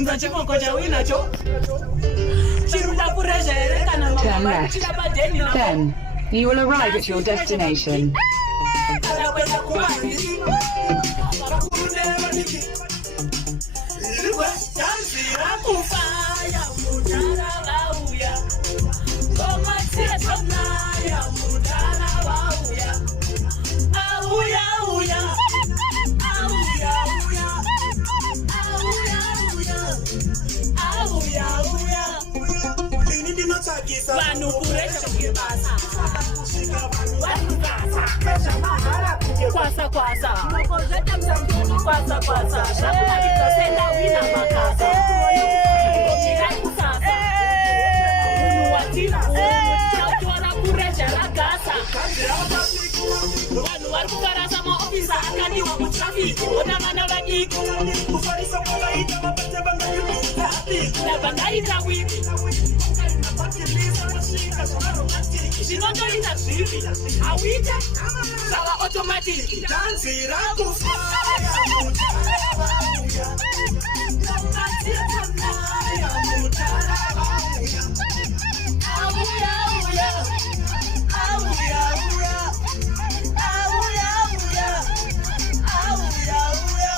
Funza chimoko cha winacho. Chiruda kurejere kana mama. Then you will arrive at your destination. Kwasa kwasa kwasa kwasa shakumalika senda wina makasa kusasa unu watira chautora kureja ragasa wanu warukarasa maofisa akadiwa kutrafiki onamana vadiki kufarisa malaita mapate bangayuta na bangaita wiki Shinotoita zivi, awita, sawa automatic. Danzira kufaya, Mudhara Vauya. Danzira kufaya, Mudhara Vauya. Awuya, awuya, awuya, awuya, awuya, awuya, awuya.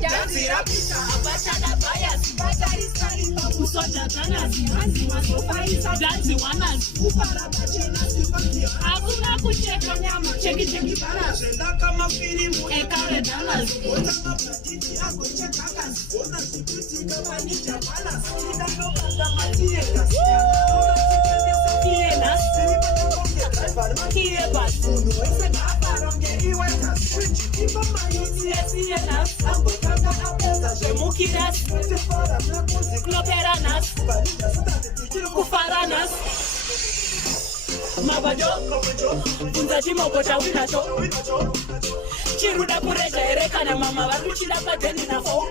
Danzira pita, abachada bias, bajaristari, usoja tanasi, hanzi masofaisa, danzi wanas, upara bachena sifantia. Hakuna kucheka nyama, cheki cheki bara, shenda kama filimu, ekare dalas, ota mapatiti yako chekakas, ona sikiti kama ninja balas, shida no kanda matiekas, ona sikende sakienas, siripata konge driver makiebas, unuese gabaronge iwetas, switch ipa maiti esienas, ambo kanga apesa, shemukidas, tefara mekuzi, kloperanas, kufaranas, mabajo, funza chimoko cha winacho, chiruda kureja ereka na mama waruchida pateni na fo,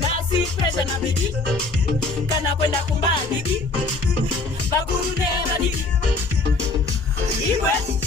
nasi pressure na bigi, kana kwenda kumbaa bigi, bakuru ne radigi, iwe.